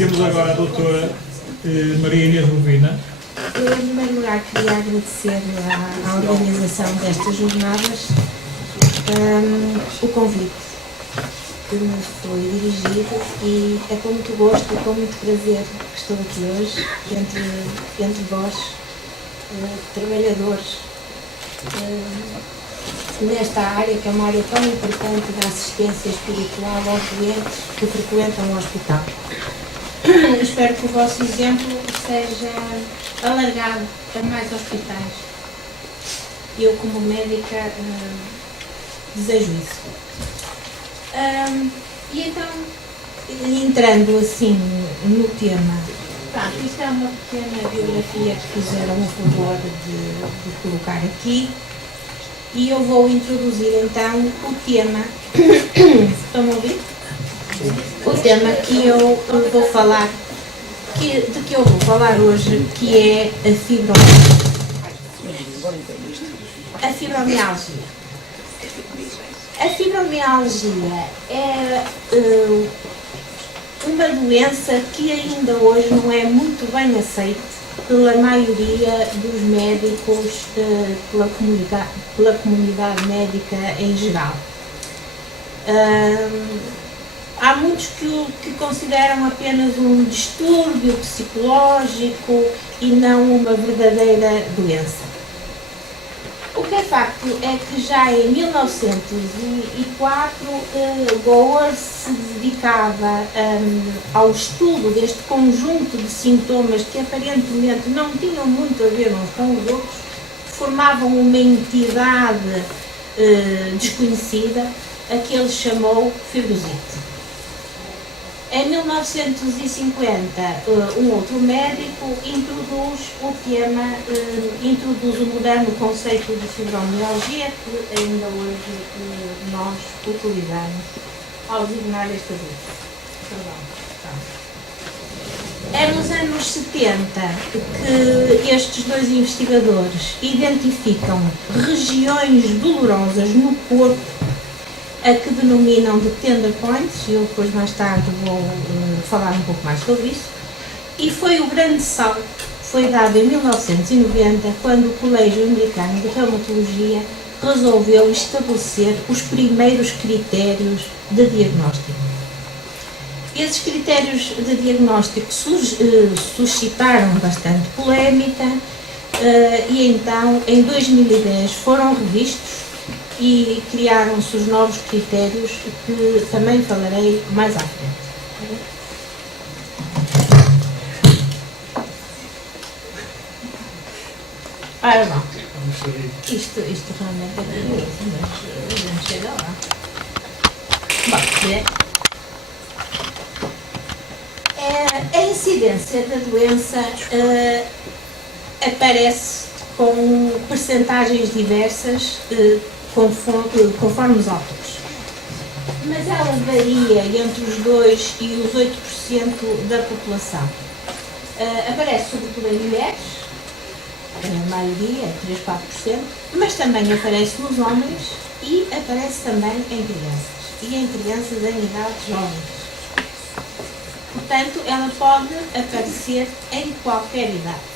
Temos agora a doutora Maria Inês Rovina. Eu, em primeiro lugar, queria agradecer à organização destas jornadas o convite que me foi dirigido, e é com muito gosto e com muito prazer que estou aqui hoje, entre vós, trabalhadores, nesta área, que é uma área tão importante da assistência espiritual aos doentes que frequentam o hospital. Espero que o vosso exemplo seja alargado a mais hospitais. Eu, como médica, desejo isso. E então, entrando assim no tema, isto é uma pequena biografia que fizeram o favor de colocar aqui, e eu vou introduzir então o tema. Estão a ouvir? O tema que eu vou falar, de que eu vou falar hoje, que é a fibromialgia. A fibromialgia. A fibromialgia é uma doença que ainda hoje não é muito bem aceita pela maioria dos médicos, pela comunidade médica em geral. Há muitos que consideram apenas um distúrbio psicológico e não uma verdadeira doença. O que é facto é que já em 1904 Goer se dedicava ao estudo deste conjunto de sintomas que aparentemente não tinham muito a ver uns com os outros, formavam uma entidade desconhecida, a que ele chamou fibrosite. Em 1950, um outro médico introduz o moderno conceito de fibromialgia, que ainda hoje nós utilizamos ao designar esta doença. É nos anos 70 que estes dois investigadores identificam regiões dolorosas no corpo, a que denominam de tender points, e eu depois mais tarde vou falar um pouco mais sobre isso. E foi o grande salto, foi dado em 1990, quando o Colégio Americano de Reumatologia resolveu estabelecer os primeiros critérios de diagnóstico. Esses critérios de diagnóstico suscitaram bastante polémica, e então em 2010 foram revistos e criaram-se os novos critérios, que também falarei mais à frente. Ora bom, isto realmente é curioso, mas não chega lá. Bom, a incidência da doença aparece com percentagens diversas, conforme os autores. Mas ela varia entre os 2% e os 8% da população. Aparece sobretudo em mulheres, a maioria, 3-4%, mas também aparece nos homens e aparece também em crianças, e em crianças em idades jovens. Portanto, ela pode aparecer em qualquer idade.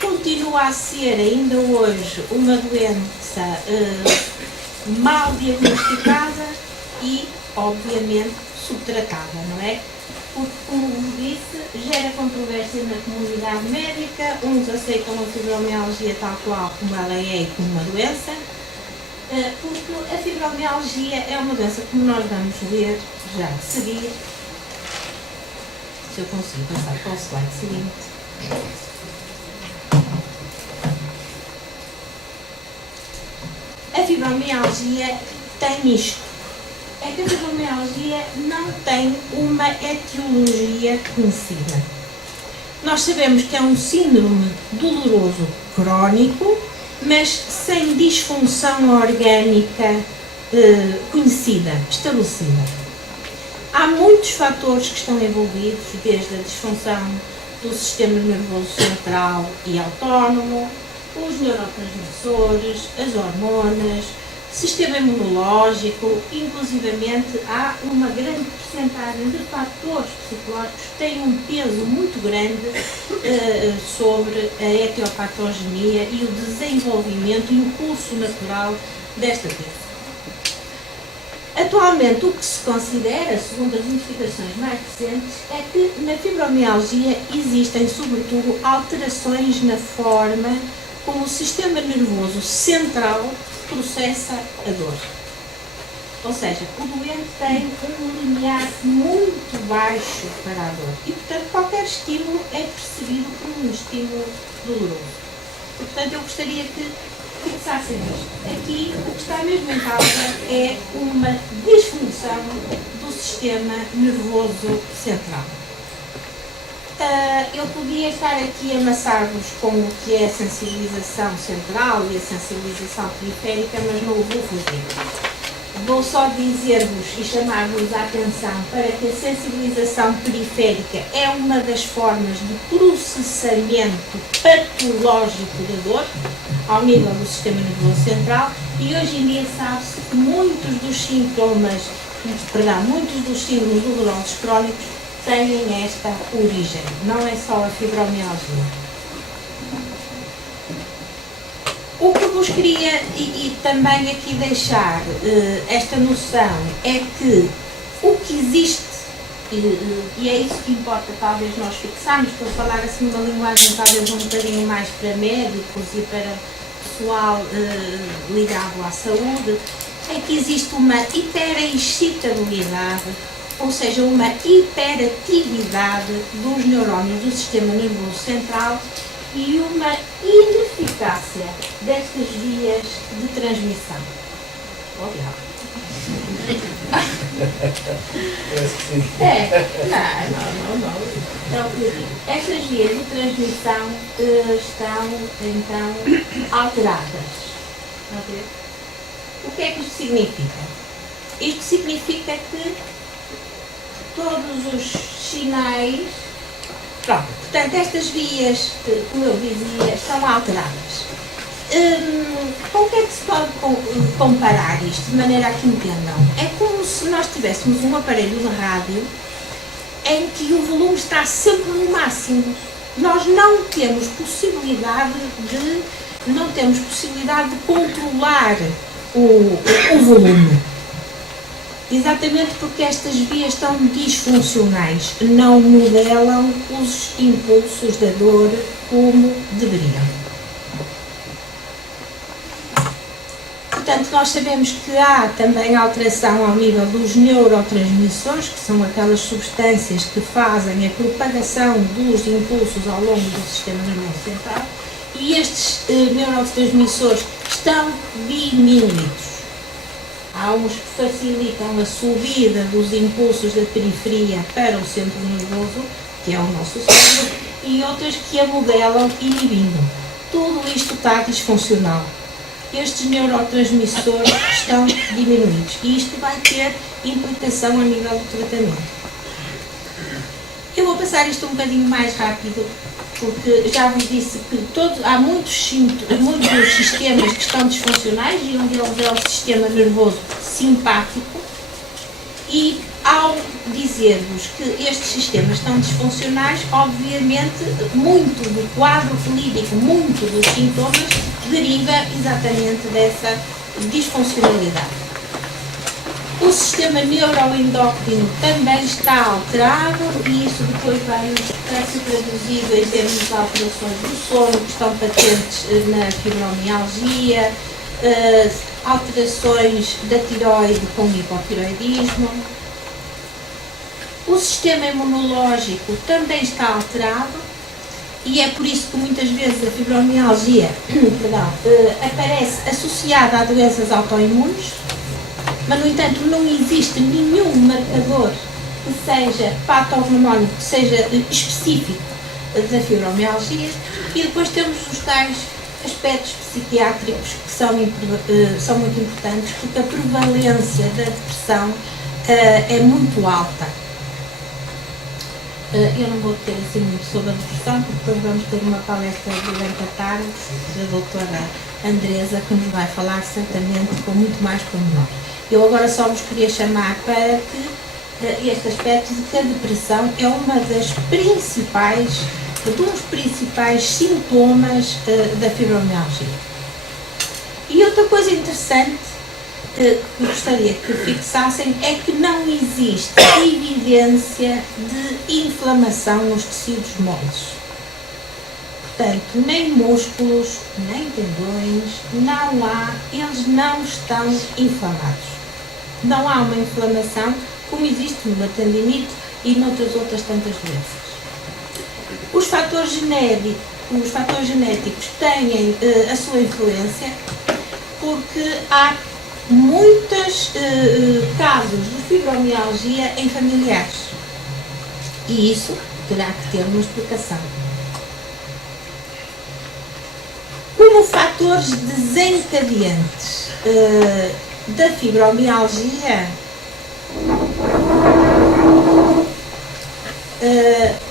Continua a ser ainda hoje uma doença mal diagnosticada e, obviamente, subtratada, não é? Porque, como vos disse, gera controvérsia na comunidade médica. Uns aceitam a fibromialgia tal qual como ela é e como uma doença, porque a fibromialgia é uma doença, como nós vamos ver já a seguir. Se eu consigo passar para o slide seguinte. A fibromialgia tem isto, é que a fibromialgia não tem uma etiologia conhecida. Nós sabemos que é um síndrome doloroso crónico, mas sem disfunção orgânica conhecida, estabelecida. Há muitos fatores que estão envolvidos, desde a disfunção do sistema nervoso central e autónomo, os neurotransmissores, as hormonas, sistema imunológico, inclusivamente há uma grande percentagem de fatores psicológicos que têm um peso muito grande sobre a etiopatogenia e o desenvolvimento e o curso natural desta doença. Atualmente, o que se considera, segundo as investigações mais recentes, é que na fibromialgia existem, sobretudo, alterações na forma como o sistema nervoso central processa a dor. Ou seja, o doente tem um limiar muito baixo para a dor e, portanto, qualquer estímulo é percebido como um estímulo doloroso. E, portanto, eu gostaria que fixassem isto. Aqui, o que está mesmo em causa é uma disfunção do sistema nervoso central. Eu podia estar aqui a amassar-vos com o que é a sensibilização central e a sensibilização periférica, mas não o vou fazer. Vou só dizer-vos e chamar-vos a atenção para que a sensibilização periférica é uma das formas de processamento patológico da dor ao nível do sistema nervoso central e hoje em dia sabe-se que muitos dos síndromes dolorosos crónicos têm esta origem, não é só a fibromialgia. O que vos queria e também aqui deixar esta noção é que o que existe, e é isso que importa talvez nós fixarmos, para falar assim uma linguagem talvez um bocadinho mais para médicos e para pessoal ligado à saúde, é que existe uma hiperexcitabilidade, ou seja, uma hiperatividade dos neurónios do sistema nervoso central e uma ineficácia destas vias de transmissão. Não. É o que eu digo. Estas vias de transmissão estão, então, alteradas. O que é que isto significa? Isto significa que todos os sinais. Pronto, portanto, estas vias, como eu dizia, estão alteradas. Com o que é que se pode comparar isto, de maneira a que entendam? É como se nós tivéssemos um aparelho de rádio em que o volume está sempre no máximo. Nós não temos possibilidade de controlar o volume. Exatamente porque estas vias estão disfuncionais, não modelam os impulsos da dor como deveriam. Portanto, nós sabemos que há também alteração ao nível dos neurotransmissores, que são aquelas substâncias que fazem a propagação dos impulsos ao longo do sistema nervoso central, e estes neurotransmissores estão diminuídos. Há uns que facilitam a subida dos impulsos da periferia para o centro nervoso, que é o nosso cérebro, e outras que a modelam inibindo. Tudo isto está disfuncional. Estes neurotransmissores estão diminuídos e isto vai ter implicação a nível do tratamento. Eu vou passar isto um bocadinho mais rápido, porque já vos disse que há muitos sistemas que estão disfuncionais e um deles é o sistema nervoso simpático, e ao dizer-vos que estes sistemas estão disfuncionais, obviamente muito do quadro clínico, muito dos sintomas deriva exatamente dessa disfuncionalidade. O sistema neuroendócrino também está alterado e isso depois vai ser traduzido em termos de alterações do sono que estão patentes na fibromialgia, alterações da tireoide com hipotireoidismo. O sistema imunológico também está alterado e é por isso que muitas vezes a fibromialgia aparece associada a doenças autoimunes, mas no entanto não existe nenhum marcador que seja patognomónico, que seja específico da fibromialgia, e depois temos os tais aspectos psiquiátricos que são muito importantes, porque a prevalência da depressão é muito alta. Eu não vou ter assim muito sobre a depressão, porque depois vamos ter uma palestra durante a tarde da doutora Andresa, que nos vai falar certamente com muito mais pormenor. Eu agora só vos queria chamar para que este aspecto de que a depressão é uma das principais, dos principais sintomas da fibromialgia. E outra coisa interessante que gostaria que fixassem é que não existe evidência de inflamação nos tecidos moles. Portanto, nem músculos, nem tendões, eles não estão inflamados. Não há uma inflamação como existe numa tendinite e noutras tantas doenças. Os fatores genéticos têm a sua influência porque há muitos casos de fibromialgia em familiares e isso terá que ter uma explicação. Como fatores desencadeantes da fibromialgia,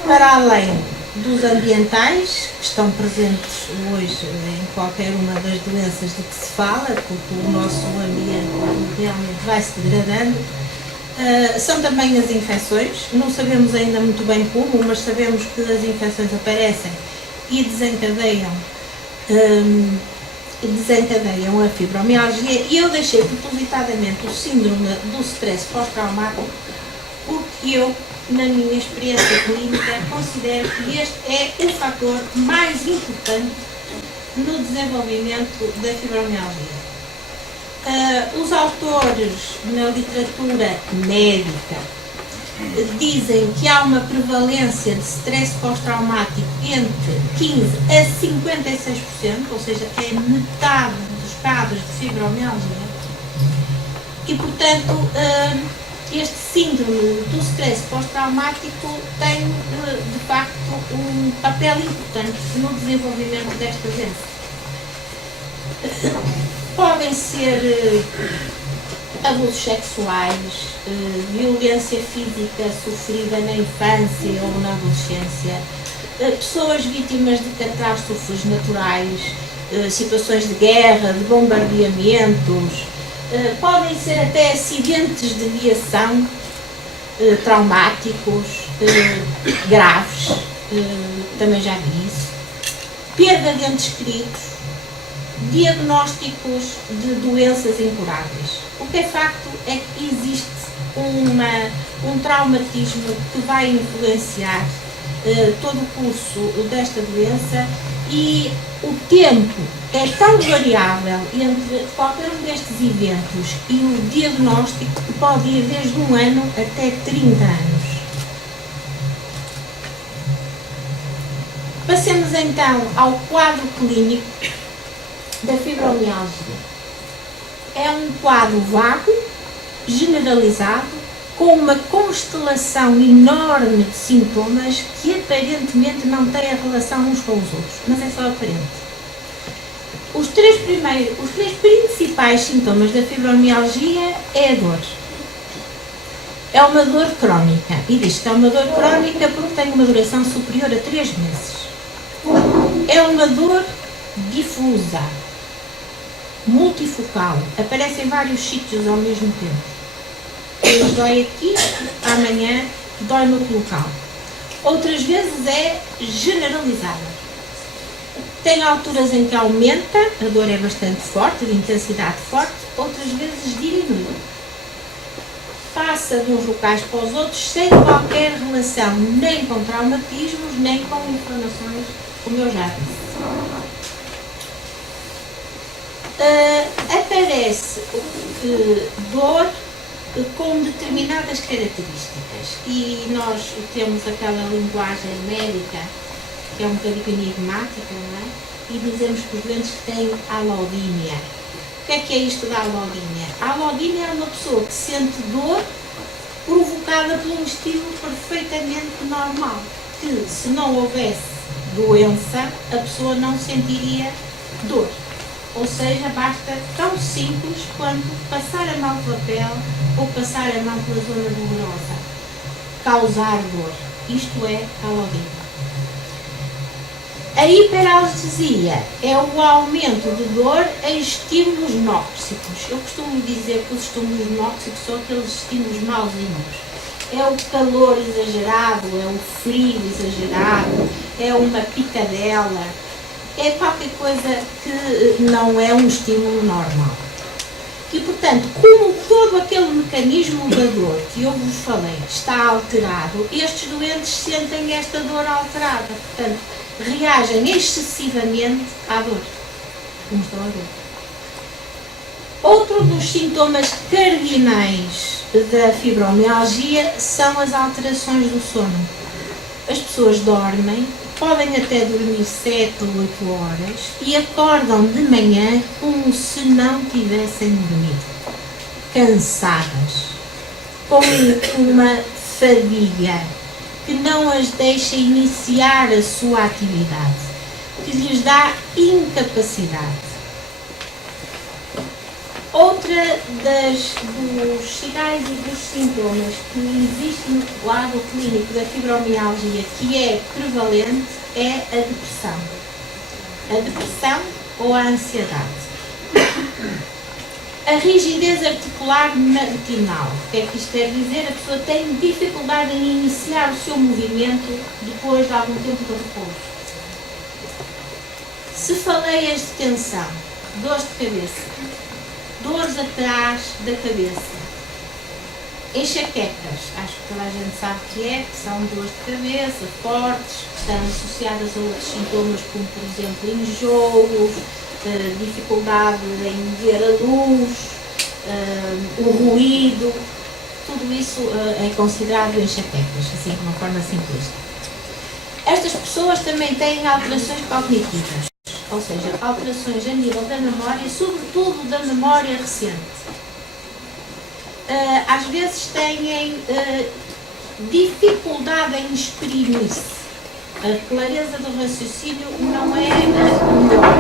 para além dos ambientais, que estão presentes hoje em qualquer uma das doenças de que se fala, porque o nosso ambiente realmente vai se degradando, são também as infecções. Não sabemos ainda muito bem como, mas sabemos que as infecções aparecem e desencadeiam a fibromialgia, e eu deixei propositadamente o síndrome do stress pós-traumático porque eu, na minha experiência clínica, considero que este é o fator mais importante no desenvolvimento da fibromialgia. Os autores na literatura médica dizem que há uma prevalência de stress pós-traumático entre 15% a 56%, ou seja, é metade dos casos de fibromialgia, e portanto este síndrome do stress pós-traumático tem de facto um papel importante no desenvolvimento desta doença. Podem ser abusos sexuais, violência física sofrida na infância ou na adolescência, pessoas vítimas de catástrofes naturais, situações de guerra, de bombardeamentos, podem ser até acidentes de viação traumáticos, graves, também já vi isso, perda de entes queridos, diagnósticos de doenças incuráveis. O que é facto é que existe um traumatismo que vai influenciar todo o curso desta doença, e o tempo é tão variável entre qualquer um destes eventos e o diagnóstico que pode ir desde 1 ano até 30 anos. Passemos então ao quadro clínico da fibromialgia. É um quadro vago, generalizado, com uma constelação enorme de sintomas que aparentemente não têm a relação uns com os outros, mas é só aparente. Os três principais sintomas da fibromialgia é a dor. É uma dor crónica, e diz que é uma dor crónica porque tem uma duração superior a 3 meses. É uma dor difusa, multifocal, aparece em vários sítios ao mesmo tempo. Hoje dói aqui, amanhã dói no outro local. Outras vezes é generalizada. Tem alturas em que aumenta, a dor é bastante forte, de intensidade forte, outras vezes diminui. Passa de uns locais para os outros sem qualquer relação, nem com traumatismos, nem com inflamações, como eu já disse. Aparece dor com determinadas características, e nós temos aquela linguagem médica que é um bocadinho enigmática, não é? E dizemos que os doentes que têm alodínia. O que é isto da alodínia? A alodínia é uma pessoa que sente dor provocada por um estímulo perfeitamente normal, que se não houvesse doença, a pessoa não sentiria dor. Ou seja, basta tão simples quanto passar a mão pela pele ou passar a mão pela zona dolorosa, causar dor. Isto é audível. A hiperalgesia é o aumento de dor em estímulos nóxicos. Eu costumo dizer que os estímulos nóxicos são aqueles estímulos mauzinhos. É o calor exagerado, é o frio exagerado, é uma picadela, é qualquer coisa que não é um estímulo normal. E, portanto, como todo aquele mecanismo da dor que eu vos falei está alterado, estes doentes sentem esta dor alterada. Portanto, reagem excessivamente à dor, como estão a ver. Outro dos sintomas cardinais da fibromialgia são as alterações do sono. As pessoas dormem, podem até dormir 7 ou 8 horas e acordam de manhã como se não tivessem dormido, cansadas, com uma fadiga que não as deixa iniciar a sua atividade, que lhes dá incapacidade. Outra dos sinais e dos sintomas que existe no quadro clínico da fibromialgia que é prevalente é a depressão. A depressão ou a ansiedade. A rigidez articular matinal. O que é que isto quer dizer? A pessoa tem dificuldade em iniciar o seu movimento depois de algum tempo de repouso. Cefaleias de tensão, dores de cabeça, dores atrás da cabeça, enxaquecas, acho que toda a gente sabe o que são dores de cabeça fortes, que estão associadas a outros sintomas como, por exemplo, enjoos, dificuldade em ver a luz, o ruído, tudo isso é considerado enxaquecas, assim de uma forma simplista. Estas pessoas também têm alterações cognitivas, ou seja, alterações a nível da memória, sobretudo da memória recente. Às vezes têm dificuldade em exprimir-se. A clareza do raciocínio não é melhor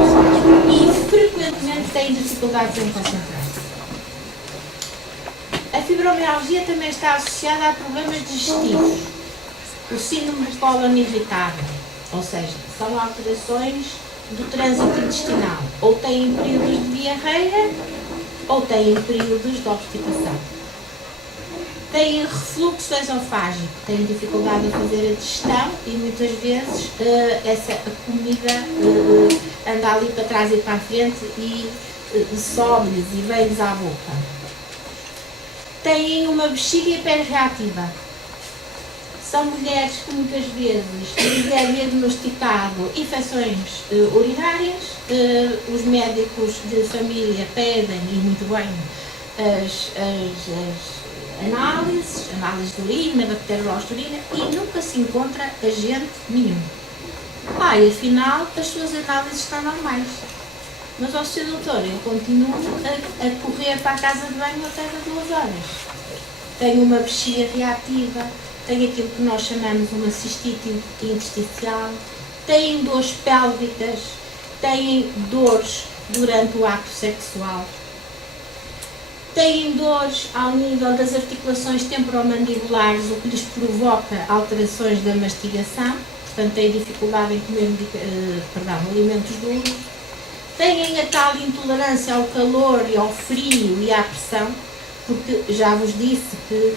e frequentemente têm dificuldades em concentrar-se. A fibromialgia também está associada a problemas digestivos. O síndrome de cólon irritável, ou seja, são alterações do trânsito intestinal. Ou têm períodos de diarreia, ou têm períodos de obstipação. Têm refluxo esofágico, têm dificuldade em fazer a digestão e muitas vezes essa comida anda ali para trás e para a frente e sobe-lhes e vem-lhes à boca. Têm uma bexiga hiperreativa. São mulheres que muitas vezes lhes é diagnosticado infecções urinárias, os médicos de família pedem, e muito bem, as análises de urina, bacteriológicas de urina, e nunca se encontra agente nenhum. E afinal as suas análises estão normais. Mas, ó Sr. Doutor, eu continuo a correr para a casa de banho até de 2 horas. Tenho uma bexiga reativa, tenho aquilo que nós chamamos uma cistite intersticial, têm dores pélvicas, têm dores durante o ato sexual, têm dores ao nível das articulações temporomandibulares, o que lhes provoca alterações da mastigação, portanto têm dificuldade em comer alimentos duros, têm a tal intolerância ao calor e ao frio e à pressão, porque já vos disse que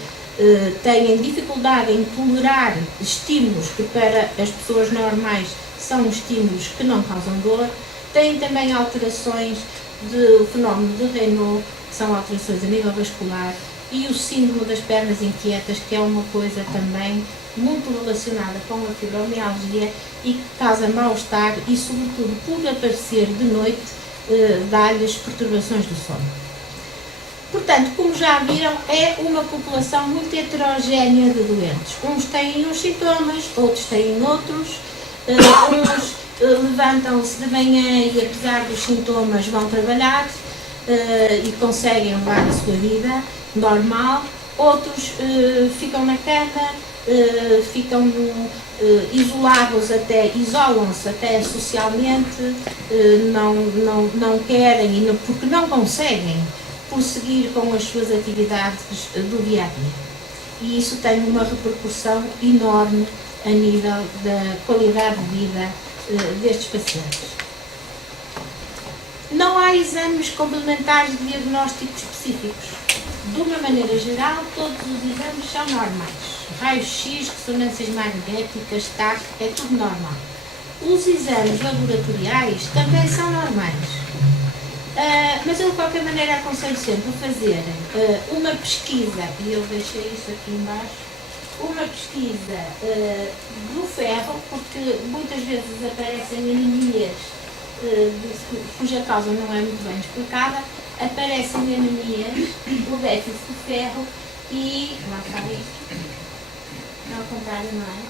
têm dificuldade em tolerar estímulos que para as pessoas normais são estímulos que não causam dor, têm também alterações do fenómeno de Raynaud, que são alterações a nível vascular, e o síndrome das pernas inquietas, que é uma coisa também muito relacionada com a fibromialgia e que causa mal-estar e, sobretudo, por aparecer de noite, dá-lhes perturbações do sono. Portanto, como já viram, é uma população muito heterogénea de doentes. Uns têm uns sintomas, outros têm outros, uns levantam-se de manhã e, apesar dos sintomas, vão trabalhar e conseguem levar a sua vida normal, outros ficam na cama, ficam isolam-se até socialmente, não querem, porque não conseguem prosseguir com as suas atividades do dia a dia. e isso tem uma repercussão enorme a nível da qualidade de vida destes pacientes. Não há exames complementares de diagnóstico específicos. De uma maneira geral, todos os exames são normais. Raio-X, ressonâncias magnéticas, TAC, é tudo normal. Os exames laboratoriais também são normais. Mas eu de qualquer maneira aconselho sempre a fazerem uma pesquisa, e eu deixei isso aqui embaixo, uma pesquisa do ferro, porque muitas vezes aparecem anemias cuja causa não é muito bem explicada, aparecem anemias, o déficit de ferro e... lá está isto. Não, ao contrário, não é?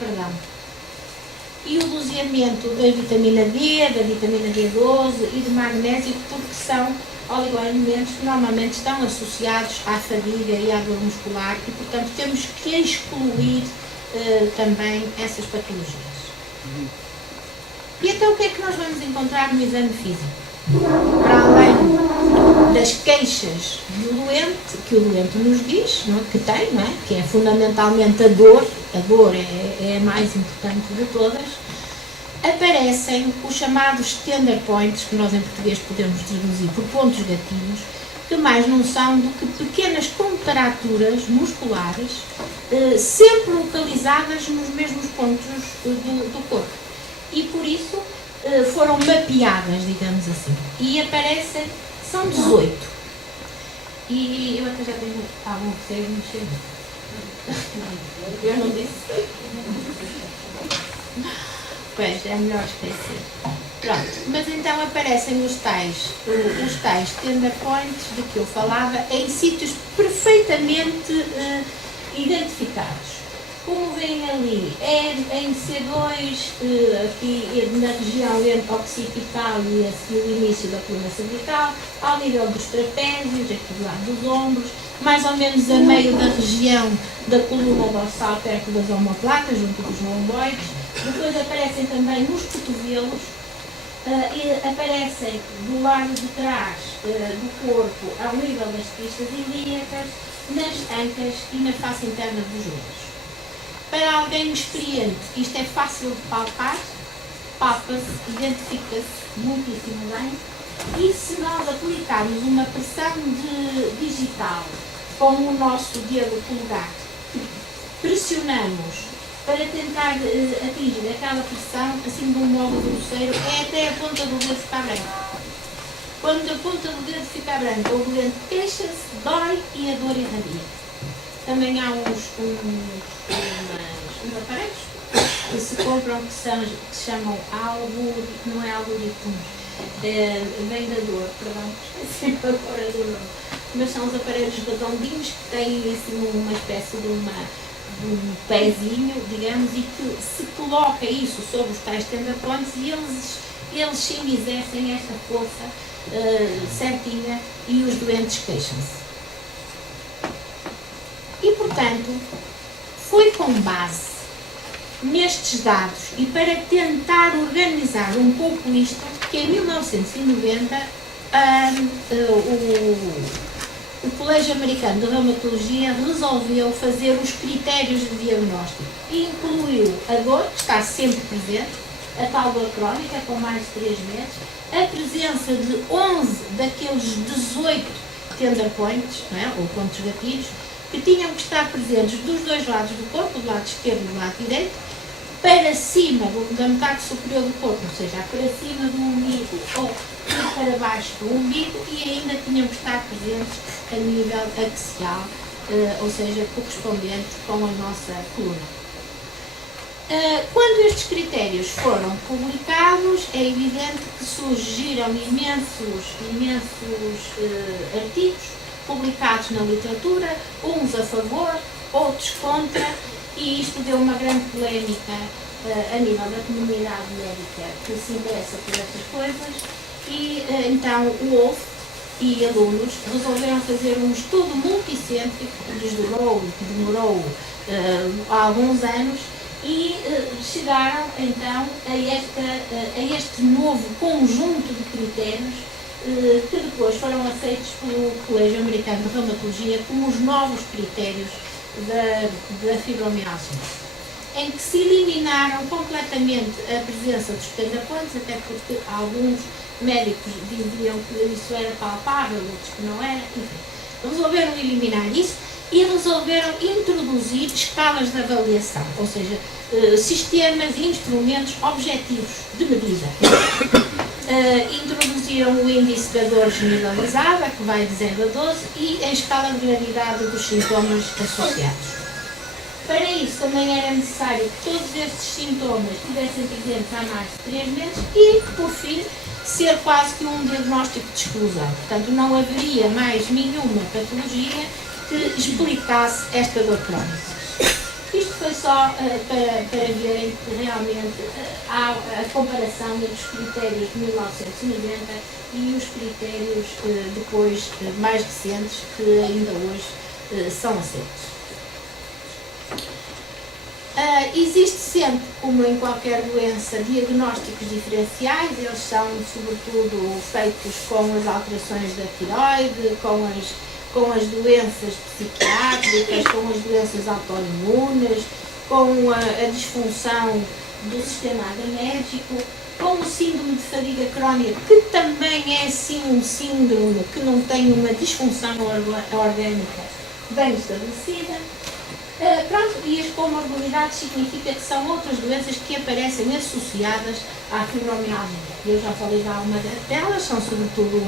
Perdão. E o doseamento da vitamina D, da vitamina D12 e do magnésio, porque são oligoelementos que normalmente estão associados à fadiga e à dor muscular e, portanto, temos que excluir também essas patologias. E então o que é que nós vamos encontrar no exame físico? Para além das queixas do doente, que o doente nos diz, não é? Que tem, não é? Que é fundamentalmente a dor é a mais importante de todas, aparecem os chamados tender points, que nós em português podemos traduzir por pontos gatilhos, que mais não são do que pequenas contraturas musculares, sempre localizadas nos mesmos pontos do corpo. E por isso foram mapeadas, digamos assim. E aparecem, são 18. E eu até já tenho algum receio de mexer. Eu não disse. Pois, é melhor esquecer. Pronto, mas então aparecem os tais tender points de que eu falava em sítios perfeitamente identificados. Como veem ali, é em C2, aqui na região entre occipital e o início da coluna cervical, ao nível dos trapézios, aqui do lado dos ombros, mais ou menos a meio da região da coluna dorsal, perto das omoplatas, junto dos lomboides. Depois aparecem também nos cotovelos, e aparecem do lado de trás do corpo, ao nível das cristas ilíacas, nas ancas e na face interna dos joelhos. Para alguém experiente, isto é fácil de palpar, palpa-se, identifica-se muitíssimo bem, e se nós aplicarmos uma pressão digital com o nosso dedo polegar, pressionamos para tentar atingir aquela pressão, assim de um modo grosseiro, é até a ponta do dedo ficar branca. Quando a ponta do dedo fica branca, o doente queixa-se, dói e a dor irradia. Também há uns aparelhos que se compram que se chamam não é algoritmos, vem da dor, perdão, esqueci agora do nome, mas são os aparelhos redondinhos que têm assim uma espécie de um pezinho, digamos, e que se coloca isso sobre os tais tender points e eles sim exercem esta força certinha e os doentes queixam-se. E, portanto, foi com base nestes dados e para tentar organizar um pouco isto que em 1990 o Colégio Americano de Reumatologia resolveu fazer os critérios de diagnóstico e incluiu a dor, que está sempre presente, a tal dor crónica com mais de 3 meses, a presença de 11 daqueles 18 tender points, não é? Ou pontos gatilhos, que tinham que estar presentes dos dois lados do corpo, do lado esquerdo e do lado direito, para cima da metade superior do corpo, ou seja, para cima do umbigo ou para baixo do umbigo, e ainda tinham que estar presentes a nível axial, ou seja, correspondente com a nossa coluna. Quando estes critérios foram publicados, é evidente que surgiram imensos artigos publicados na literatura, uns a favor, outros contra, e isto deu uma grande polémica a nível da comunidade médica que se interessa por estas coisas, e então o Wolff e alunos resolveram fazer um estudo multicêntrico que lhes demorou alguns anos, e chegaram então a este novo conjunto de critérios que depois foram aceitos pelo Colégio Americano de Reumatologia como os novos critérios da fibromialgia, em que se eliminaram completamente a presença dos pendapontes, até porque alguns médicos diziam que isso era palpável, outros que não era, enfim. Resolveram eliminar isso e resolveram introduzir escalas de avaliação, ou seja, sistemas e instrumentos objetivos de medida. Introduziram o índice da dor generalizada, que vai de 0 a 12, e a escala de gravidade dos sintomas associados. Para isso também era necessário que todos esses sintomas estivessem presentes há mais de 3 meses e, por fim, ser quase que um diagnóstico de exclusão. Portanto, não haveria mais nenhuma patologia que explicasse esta dor crónica. Isto foi só para verem que realmente há a comparação entre os critérios de 1990 e os critérios depois mais recentes que ainda hoje são aceitos. Existe sempre, como em qualquer doença, diagnósticos diferenciais. Eles são sobretudo feitos com as alterações da tiroide, com as doenças psiquiátricas, com as doenças autoimunes, com a disfunção do sistema adrenérgico, com o síndrome de fadiga crónica, que também é sim um síndrome que não tem uma disfunção orgânica bem estabelecida. Pronto, e as comorbilidades significa que são outras doenças que aparecem associadas à fibromialgia. Eu já falei de algumas delas, são sobretudo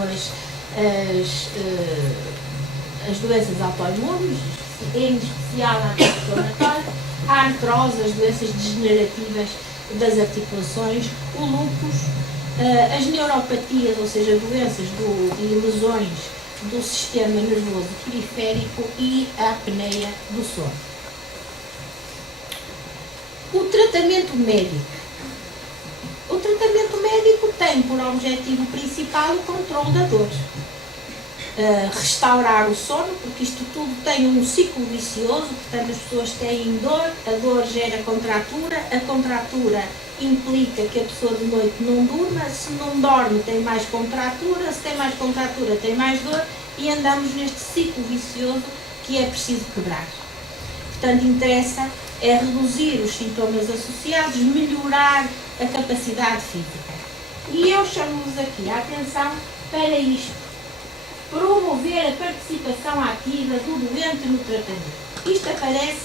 as doenças autoimunes, em especial a artrite inflamatória, a artrose, as doenças degenerativas das articulações, o lúpus, as neuropatias, ou seja, doenças e lesões do sistema nervoso periférico e a apneia do sono. O tratamento médico. O tratamento médico tem por objetivo principal o controle da dor. Restaurar o sono, porque isto tudo tem um ciclo vicioso, portanto as pessoas têm dor, a dor gera contratura, a contratura implica que a pessoa de noite não durma, se não dorme tem mais contratura, se tem mais contratura tem mais dor e andamos neste ciclo vicioso que é preciso quebrar. Portanto, interessa é reduzir os sintomas associados, melhorar a capacidade física. E eu chamo-vos aqui a atenção para isto. Promover a participação ativa do doente no tratamento. Isto aparece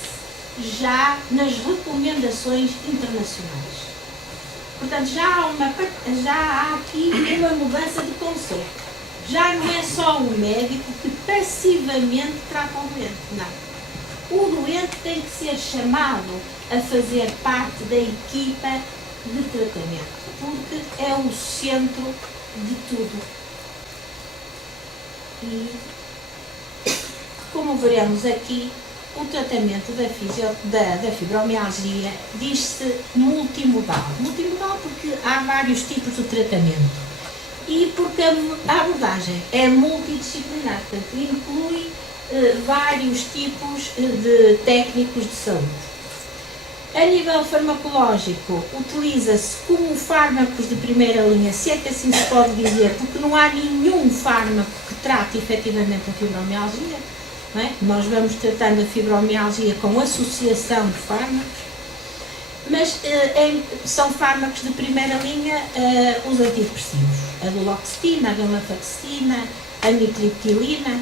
já nas recomendações internacionais. Portanto, já há aqui uma mudança de conceito. Já não é só o médico que passivamente trata o doente, não. O doente tem que ser chamado a fazer parte da equipa de tratamento, porque é o centro de tudo. E, como veremos aqui, o tratamento da fibromialgia diz-se multimodal. Multimodal porque há vários tipos de tratamento e porque a abordagem é multidisciplinar, portanto inclui vários tipos de técnicos de saúde. A nível farmacológico, utiliza-se como fármacos de primeira linha, se é que assim se pode dizer, porque não há nenhum fármaco que trate efetivamente a fibromialgia. Não é? Nós vamos tratando a fibromialgia com associação de fármacos, mas são fármacos de primeira linha os antidepressivos, a duloxetina, a venlafaxina, a mitriptilina.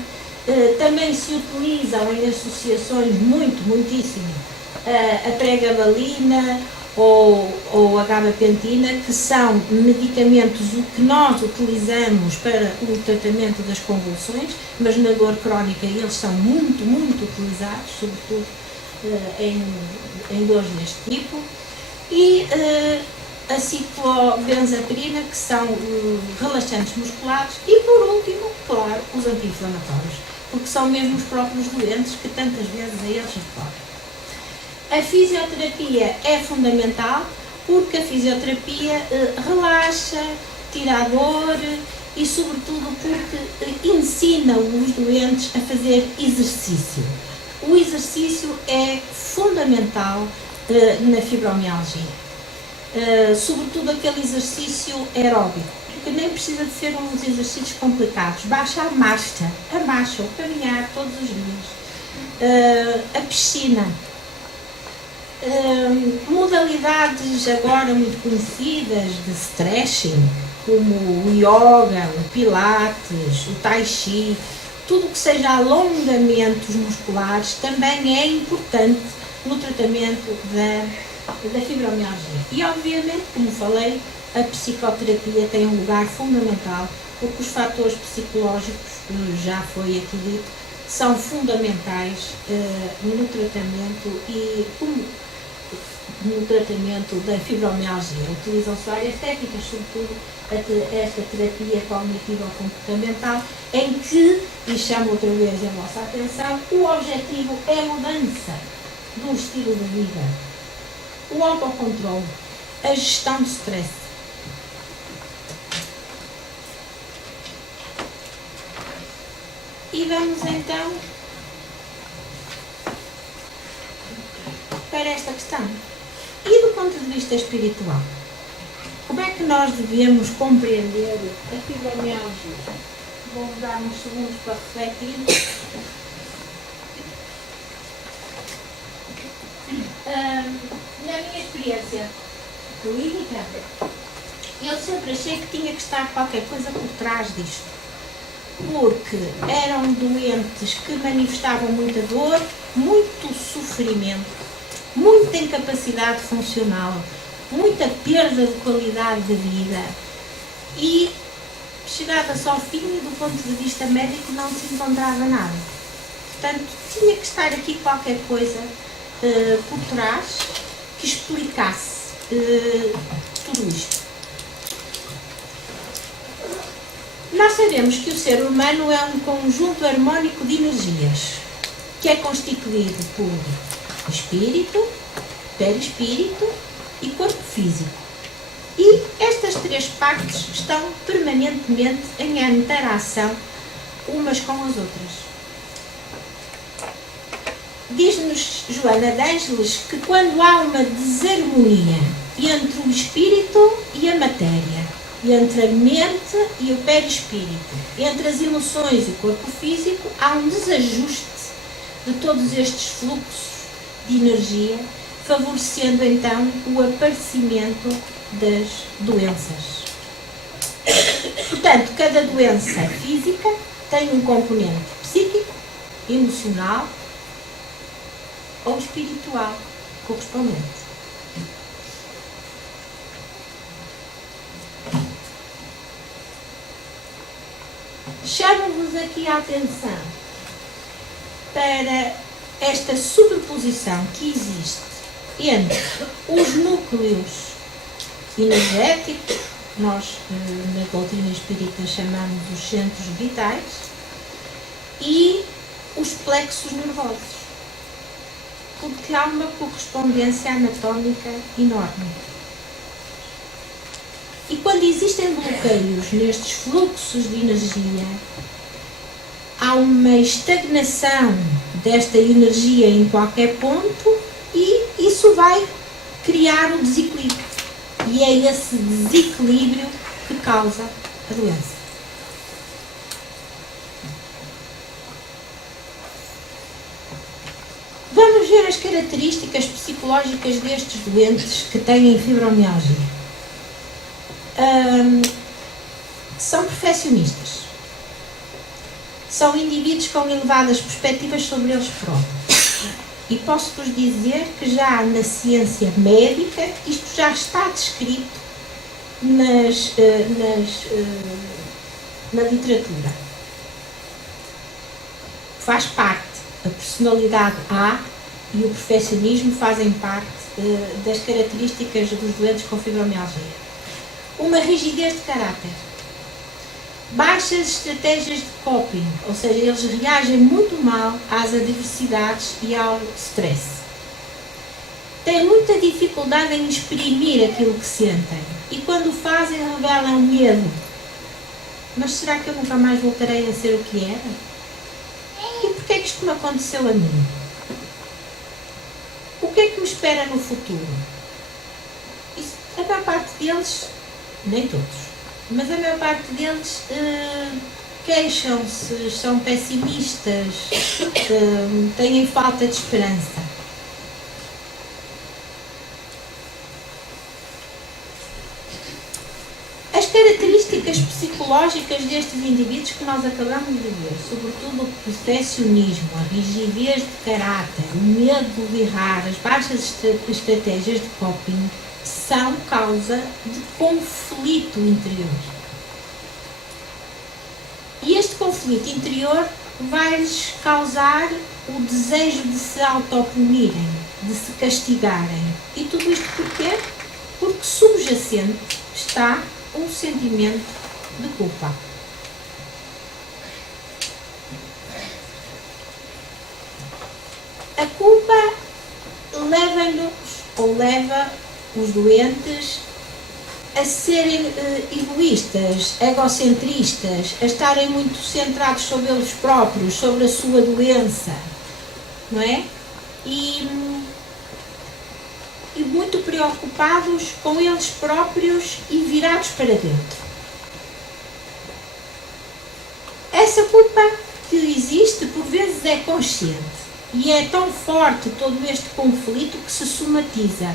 Também se utilizam em associações muitíssimo a pregabalina ou a gabapentina, que são medicamentos que nós utilizamos para o tratamento das convulsões, mas na dor crónica eles são muito utilizados, sobretudo em dores deste tipo. E a ciclobenzaprina, que são relaxantes musculares, e por último, claro, os anti-inflamatórios, porque são mesmo os próprios doentes que tantas vezes a eles recorrem. A fisioterapia é fundamental porque a fisioterapia relaxa, tira a dor e, sobretudo, porque ensina os doentes a fazer exercício. O exercício é fundamental na fibromialgia, sobretudo aquele exercício aeróbico. que nem precisa de ser uns exercícios complicados. Baixa a marcha, o caminhar todos os dias, a piscina, modalidades agora muito conhecidas de stretching, como o yoga, o pilates, o tai chi, tudo que seja alongamentos musculares também é importante no tratamento da fibromialgia. E obviamente, como falei, a psicoterapia tem um lugar fundamental, porque os fatores psicológicos, já foi aqui dito, são fundamentais no tratamento e no tratamento da fibromialgia. Utilizam-se várias técnicas, sobretudo esta terapia cognitivo-comportamental, em que, e chamo outra vez a vossa atenção, o objetivo é a mudança do estilo de vida, o autocontrole, a gestão do stress. E vamos então para esta questão. E do ponto de vista espiritual? Como é que nós devemos compreender a fibromialgia? Vou-vos dar uns segundos para refletir. Na minha experiência clínica, eu sempre achei que tinha que estar qualquer coisa por trás disto. Porque eram doentes que manifestavam muita dor, muito sofrimento, muita incapacidade funcional, muita perda de qualidade de vida e, chegada-se ao fim, do ponto de vista médico, não se encontrava nada. Portanto, tinha que estar aqui qualquer coisa por trás que explicasse tudo isto. Nós sabemos que o ser humano é um conjunto harmónico de energias, que é constituído por espírito, perispírito e corpo físico. E estas três partes estão permanentemente em interação umas com as outras. Diz-nos Joana de Ângeles que quando há uma desarmonia entre o espírito e a matéria, entre a mente e o perispírito, entre as emoções e o corpo físico, há um desajuste de todos estes fluxos de energia, favorecendo então o aparecimento das doenças. Portanto, cada doença física tem um componente psíquico, emocional ou espiritual correspondente. Chamo-vos aqui a atenção para esta sobreposição que existe entre os núcleos energéticos, nós na doutrina espírita chamamos os centros vitais, e os plexos nervosos, porque há uma correspondência anatómica enorme. E quando existem bloqueios nestes fluxos de energia, há uma estagnação desta energia em qualquer ponto e isso vai criar um desequilíbrio. E é esse desequilíbrio que causa a doença. Vamos ver as características psicológicas destes doentes que têm fibromialgia. São perfeccionistas. São indivíduos com elevadas perspectivas sobre eles próprios. E posso-vos dizer que já na ciência médica isto já está descrito na literatura. Faz parte, a personalidade A e o perfeccionismo fazem parte das características dos doentes com fibromialgia. Uma rigidez de caráter, baixas estratégias de coping, ou seja, eles reagem muito mal às adversidades e ao stress. Têm muita dificuldade em exprimir aquilo que sentem e quando o fazem revelam medo. Mas será que eu nunca mais voltarei a ser o que era? E porquê é que isto me aconteceu a mim? O que é que me espera no futuro? Isso, a maior parte deles, nem todos, mas a maior parte deles queixam-se, são pessimistas, têm falta de esperança. As características psicológicas destes indivíduos que nós acabamos de ver, sobretudo o perfeccionismo, a rigidez de caráter, o medo de errar, as baixas estratégias de coping, são causa de conflito interior. E este conflito interior vai-lhes causar o desejo de se autopunirem, de se castigarem. E tudo isto porquê? Porque subjacente está um sentimento de culpa. A culpa leva-nos, ou leva os doentes, a serem egoístas, egocentristas, a estarem muito centrados sobre eles próprios, sobre a sua doença, não é? E muito preocupados com eles próprios e virados para dentro. Essa culpa que existe, por vezes, é consciente. E é tão forte todo este conflito que se somatiza,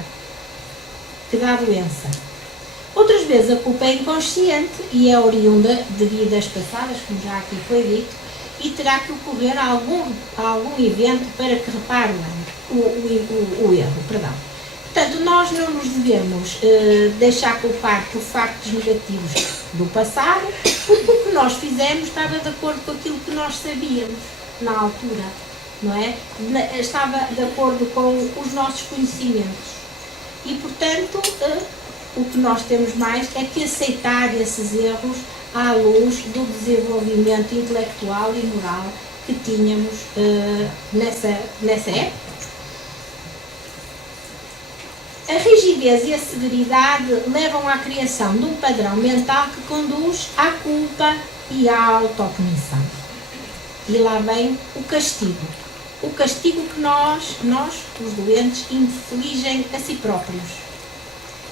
que dá doença. Outras vezes a culpa é inconsciente e é oriunda de vidas passadas, como já aqui foi dito, e terá que ocorrer algum evento para que repare o erro. Perdão. Portanto, nós não nos devemos deixar culpar por factos negativos do passado, porque o que nós fizemos estava de acordo com aquilo que nós sabíamos na altura, não é? Estava de acordo com os nossos conhecimentos. E, portanto, o que nós temos mais é que aceitar esses erros à luz do desenvolvimento intelectual e moral que tínhamos nessa época. A rigidez e a severidade levam à criação de um padrão mental que conduz à culpa e à autopunição. E lá vem o castigo. O castigo que nós, os doentes, infligem a si próprios.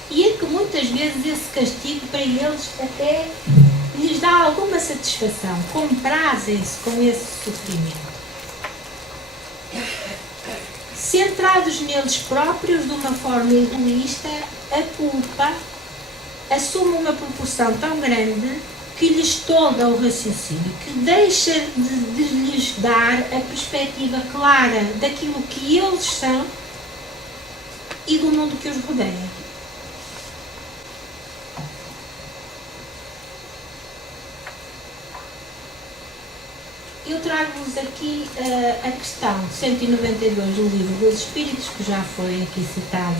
E é que muitas vezes esse castigo para eles até lhes dá alguma satisfação, comprazem-se com esse sofrimento. Centrados neles próprios de uma forma egoísta, a culpa assume uma proporção tão grande que lhes tolda o raciocínio, que deixa de lhes dar a perspectiva clara daquilo que eles são e do mundo que os rodeia. Eu trago-vos aqui a questão 192 do Livro dos Espíritos, que já foi aqui citado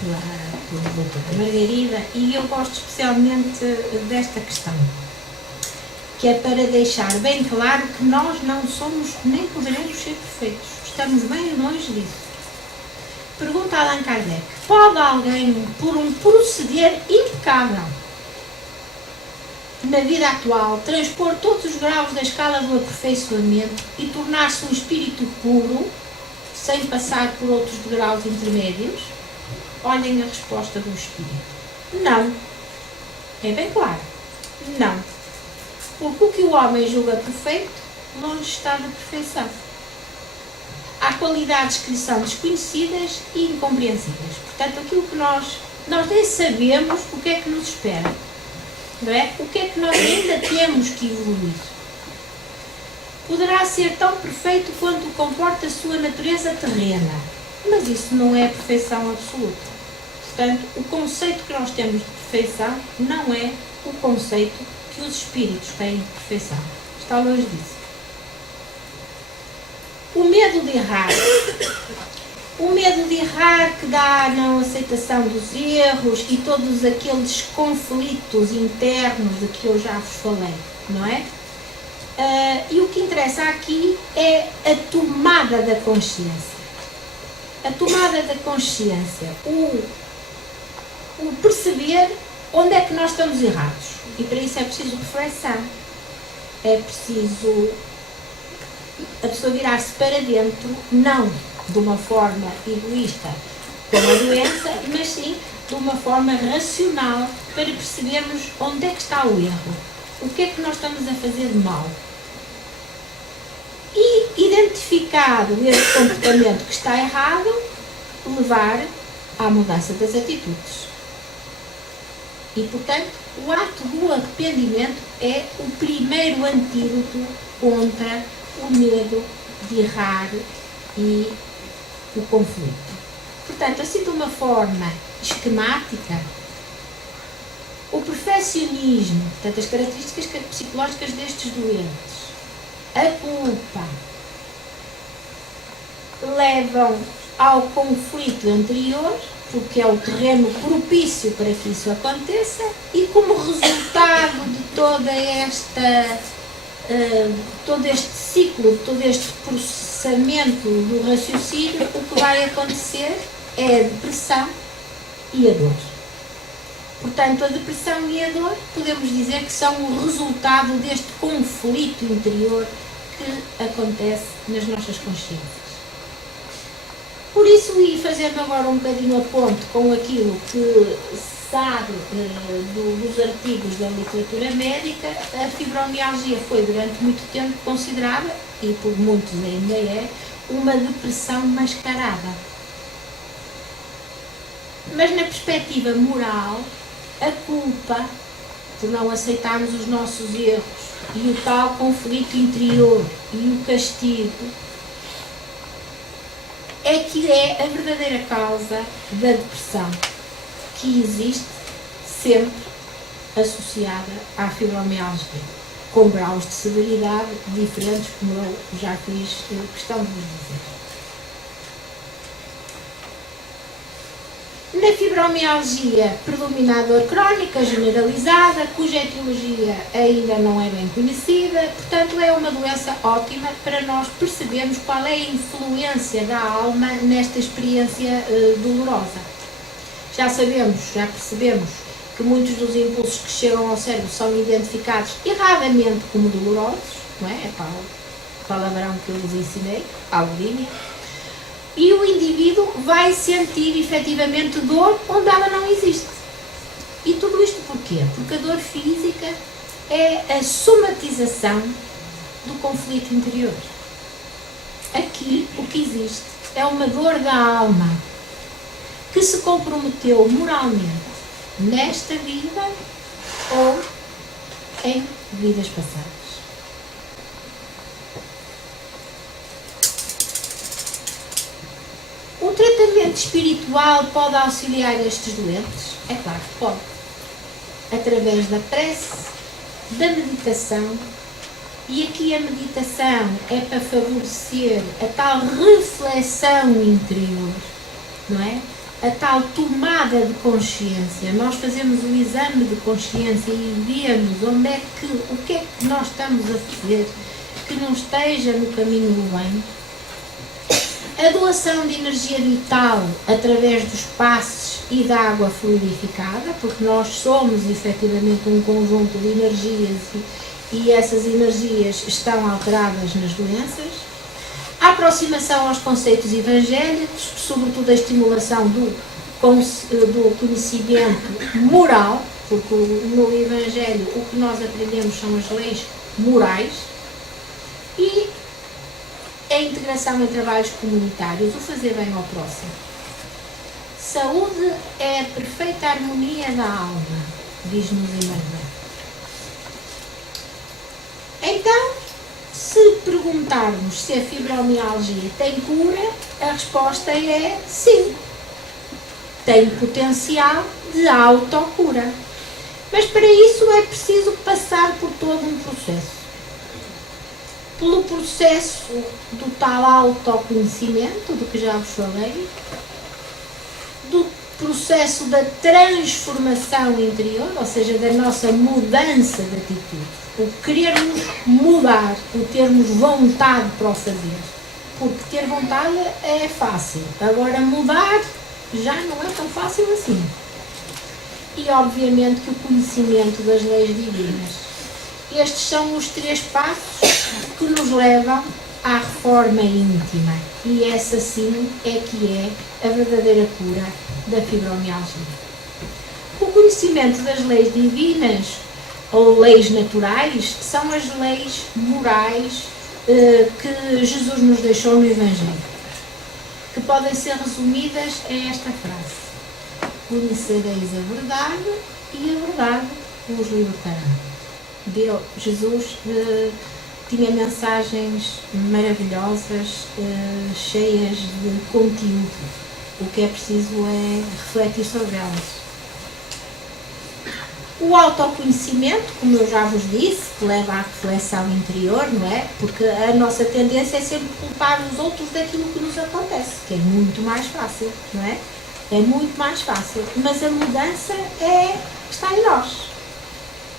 pela doutora Margarida, e eu gosto especialmente desta questão, que é para deixar bem claro que nós não somos nem poderemos ser perfeitos. Estamos bem longe disso. Pergunta Allan Kardec: pode alguém, por um proceder impecável na vida atual, transpor todos os graus da escala do aperfeiçoamento e tornar-se um espírito puro, sem passar por outros degraus intermédios? Olhem a resposta do espírito: não. É bem claro. Não. Porque o que o homem julga perfeito, longe está da perfeição. Há qualidades que lhe são desconhecidas e incompreensíveis. Portanto, aquilo que nós nem sabemos o que é que nos espera. Não é? O que é que nós ainda temos que evoluir? Poderá ser tão perfeito quanto comporta a sua natureza terrena, mas isso não é a perfeição absoluta. Portanto, o conceito que nós temos de perfeição não é o conceito que os espíritos têm de perfeição. Está longe disso. O medo de errar. O medo de errar que dá a não aceitação dos erros e todos aqueles conflitos internos de que eu já vos falei, não é? E o que interessa aqui é a tomada da consciência. A tomada da consciência, o perceber onde é que nós estamos errados. E para isso é preciso reflexão. É preciso a pessoa virar-se para dentro, não de uma forma egoísta como a doença, mas sim de de uma forma racional para percebermos onde é que está o erro, o que é que nós estamos a fazer de mal. E, identificado esse comportamento que está errado, levar à mudança das atitudes. E, portanto, o ato do arrependimento é o primeiro antídoto contra o medo de errar e o conflito. Portanto, assim de uma forma esquemática, o perfeccionismo, portanto, as características psicológicas destes doentes, a culpa, levam ao conflito anterior, porque é o terreno propício para que isso aconteça, e como resultado de todo este ciclo, todo este processamento do raciocínio, o que vai acontecer é a depressão e a dor. Portanto, a depressão e a dor podemos dizer que são o resultado deste conflito interior que acontece nas nossas consciências. Por isso, e fazendo agora um bocadinho a ponte com aquilo que se sabe dos artigos da literatura médica, a fibromialgia foi durante muito tempo considerada, e por muitos ainda é, uma depressão mascarada. Mas na perspectiva moral, a culpa por não aceitarmos os nossos erros e o tal conflito interior e o castigo é que é a verdadeira causa da depressão, que existe sempre associada à fibromialgia, com graus de severidade diferentes, como eu já fiz questão de vos dizer. Na fibromialgia predomina a dor crónica generalizada, cuja etiologia ainda não é bem conhecida, portanto é uma doença ótima para nós percebermos qual é a influência da alma nesta experiência dolorosa. Já percebemos que muitos dos impulsos que chegam ao cérebro são identificados erradamente como dolorosos, não é? É para o palavrão que eu vos ensinei, a algoritmia. E o indivíduo vai sentir efetivamente dor onde ela não existe. E tudo isto porquê? Porque a dor física é a somatização do conflito interior. Aqui o que existe é uma dor da alma que se comprometeu moralmente nesta vida ou em vidas passadas. O tratamento espiritual pode auxiliar estes doentes? É claro que pode. Através da prece, da meditação, e aqui a meditação é para favorecer a tal reflexão interior, não é? A tal tomada de consciência. Nós fazemos um exame de consciência e vemos o que é que nós estamos a fazer que não esteja no caminho do bem. A doação de energia vital através dos passes e da água fluidificada, porque nós somos efetivamente um conjunto de energias e essas energias estão alteradas nas doenças. A aproximação aos conceitos evangélicos, sobretudo a estimulação do conhecimento moral, porque no Evangelho o que nós aprendemos são as leis morais, e a integração em trabalhos comunitários, o fazer bem ao próximo. Saúde é a perfeita harmonia da alma, diz-nos Emmanuel. Então, se perguntarmos se a fibromialgia tem cura, a resposta é sim. Tem potencial de autocura. Mas para isso é preciso passar por todo um processo. Pelo processo do tal autoconhecimento, do que já vos falei, do processo da transformação interior, ou seja, da nossa mudança de atitude, o querermos mudar, o termos vontade para o fazer, porque ter vontade é fácil, agora mudar já não é tão fácil assim. E obviamente que o conhecimento das leis divinas. Estes são os 3 passos que nos levam à reforma íntima. E essa sim é que é a verdadeira cura da fibromialgia. conhecimento das leis divinas ou leis naturais são as leis morais que Jesus nos deixou no Evangelho, que podem ser resumidas a esta frase: conhecereis a verdade e a verdade vos libertará. Jesus tinha mensagens maravilhosas, cheias de conteúdo. O que é preciso é refletir sobre elas. O autoconhecimento, como eu já vos disse, que leva à reflexão interior, não é? Porque a nossa tendência é sempre culpar os outros daquilo que nos acontece, que é muito mais fácil, não é? É muito mais fácil. Mas a mudança está em nós.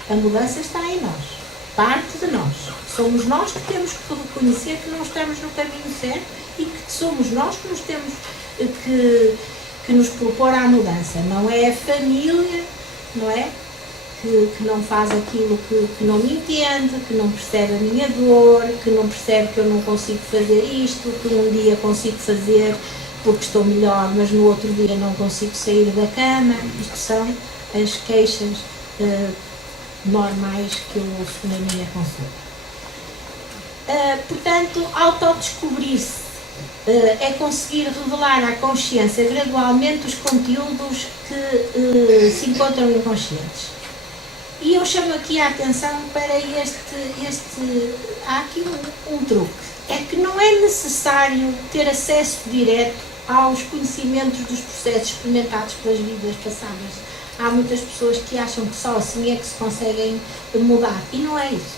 A mudança está em nós. Parte de nós. Somos nós que temos que reconhecer que não estamos no caminho certo e que somos nós que nos temos que nos propor à mudança. Não é a família, não é? Que não faz aquilo que não me entende, que não percebe a minha dor, que não percebe que eu não consigo fazer isto, que um dia consigo fazer porque estou melhor, mas no outro dia não consigo sair da cama. Isto são as queixas normais que eu ouço na minha consulta. Portanto, autodescobrir-se é conseguir revelar à consciência gradualmente os conteúdos que se encontram inconscientes. E eu chamo aqui a atenção para há aqui um truque. É que não é necessário ter acesso direto aos conhecimentos dos processos experimentados pelas vidas passadas. Há muitas pessoas que acham que só assim é que se conseguem mudar. E não é isso.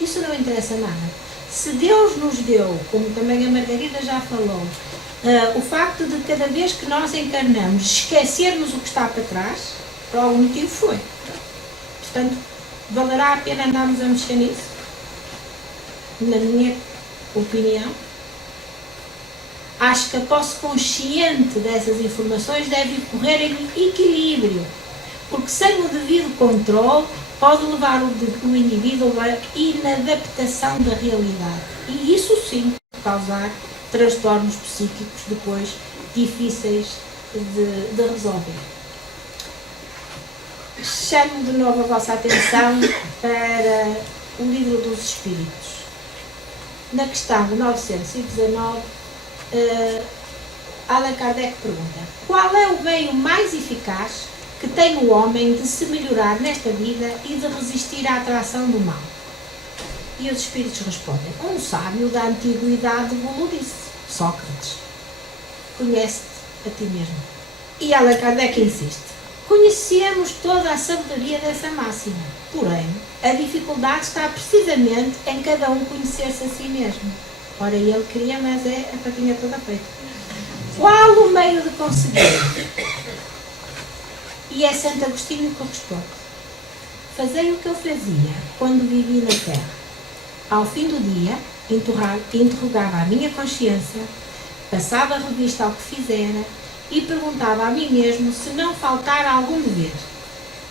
Isso não interessa nada. Se Deus nos deu, como também a Margarida já falou, o facto de cada vez que nós encarnamos esquecermos o que está para trás, por algum motivo foi. Portanto, valerá a pena andarmos a mexer nisso? Na minha opinião, acho que a posse consciente dessas informações deve ocorrer em equilíbrio, porque sem o devido controle pode levar o indivíduo a inadaptação da realidade e isso sim causar transtornos psíquicos depois difíceis de resolver. Chamo de novo a vossa atenção para o Livro dos Espíritos. Na questão 919, Allan Kardec pergunta: qual é o meio mais eficaz que tem o homem de se melhorar nesta vida e de resistir à atração do mal? E os Espíritos respondem: um sábio da antiguidade vos disse, Sócrates, conhece-te a ti mesmo. E Allan Kardec insiste: conhecemos toda a sabedoria dessa máxima, porém, a dificuldade está precisamente em cada um conhecer-se a si mesmo. Ora, ele queria, mas a papinha toda feita. Qual o meio de conseguir? E é Santo Agostinho que responde: fazei o que eu fazia quando vivi na terra. Ao fim do dia, interrogava a minha consciência, passava a revista ao que fizera e perguntava a mim mesmo se não faltar algum dever,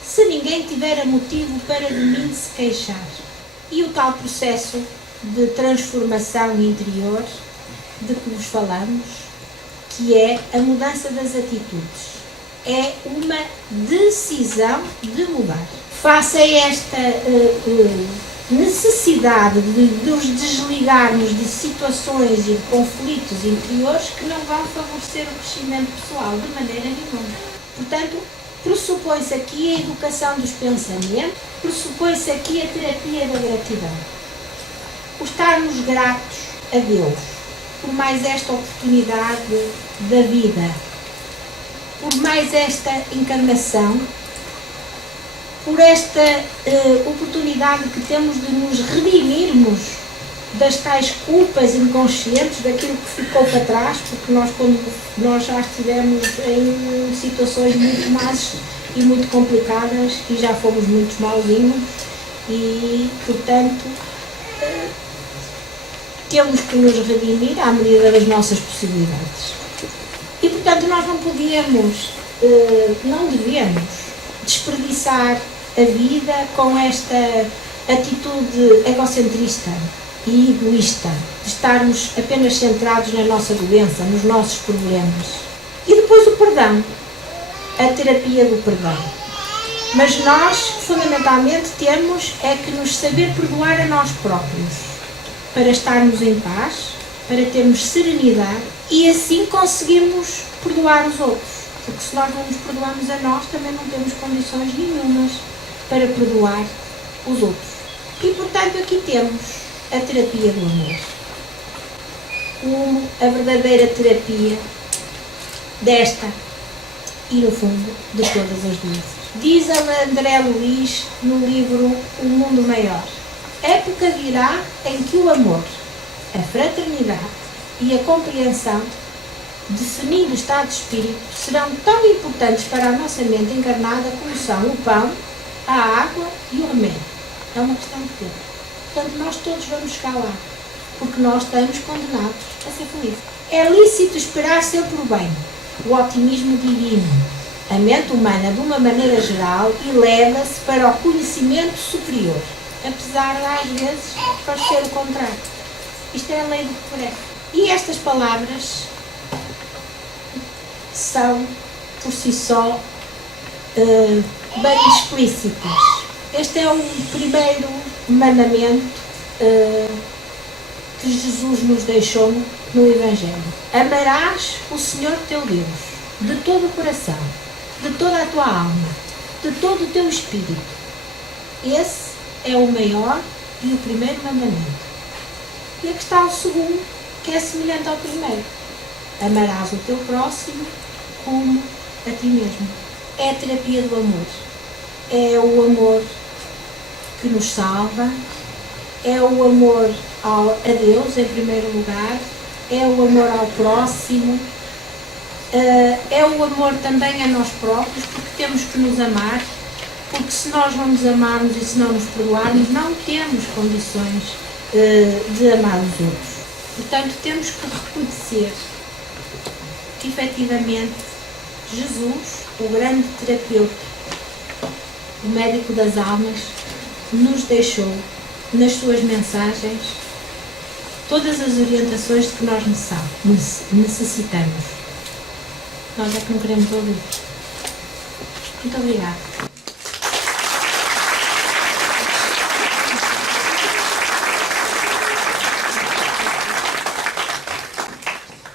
se ninguém tivera motivo para de mim se queixar. E o tal processo de transformação interior de que vos falamos, que é a mudança das atitudes, é uma decisão de mudar. Face a esta necessidade de nos desligarmos de situações e de conflitos interiores que não vão favorecer o crescimento pessoal de maneira nenhuma. Portanto, pressupõe-se aqui a educação dos pensamentos, pressupõe-se aqui a terapia da gratidão. O estarmos gratos a Deus por mais esta oportunidade da vida, por mais esta encarnação, por esta oportunidade que temos de nos redimirmos das tais culpas inconscientes, daquilo que ficou para trás, porque nós já estivemos em situações muito más e muito complicadas e já fomos muito mauzinhos e, portanto, temos que nos redimir à medida das nossas possibilidades. E, portanto, nós não podemos, não devemos desperdiçar a vida com esta atitude egocentrista e egoísta, de estarmos apenas centrados na nossa doença, nos nossos problemas. E depois o perdão, a terapia do perdão. Mas nós, fundamentalmente, temos é que nos saber perdoar a nós próprios, para estarmos em paz, para termos serenidade e assim conseguirmos perdoar os outros. Porque se nós não nos perdoamos a nós, também não temos condições nenhumas para perdoar os outros. E, portanto, aqui temos a terapia do amor. A verdadeira terapia desta e, no fundo, de todas as doenças. Diz a André Luiz no livro O Mundo Maior: época virá em que o amor, a fraternidade e a compreensão, definindo o estado de espírito, serão tão importantes para a nossa mente encarnada como são o pão, a água e o remédio. É uma questão de tempo. Portanto, nós todos vamos chegar lá, porque nós estamos condenados a ser felizes. É lícito esperar sempre o bem, o otimismo divino. A mente humana, de uma maneira geral, eleva-se para o conhecimento superior, apesar de, às vezes, parecer o contrário. Isto é a lei do que parece. E estas palavras são, por si só, bem explícitas. Este é o primeiro mandamento que Jesus nos deixou no Evangelho. Amarás o Senhor teu Deus de todo o coração, de toda a tua alma, de todo o teu espírito. Esse é o maior e o primeiro mandamento. E aqui está o segundo, que é semelhante ao primeiro. Amarás o teu próximo como a ti mesmo. É a terapia do amor. É o amor que nos salva, é o amor a Deus em primeiro lugar, é o amor ao próximo, é o amor também a nós próprios, porque temos que nos amar, porque se nós não nos amarmos e se não nos perdoarmos, não temos condições de amar os outros. Portanto, temos que reconhecer que efetivamente Jesus, o grande terapeuta, o médico das almas, nos deixou nas suas mensagens todas as orientações de que nós necessitamos. Nós é que não queremos ouvir. Muito obrigada.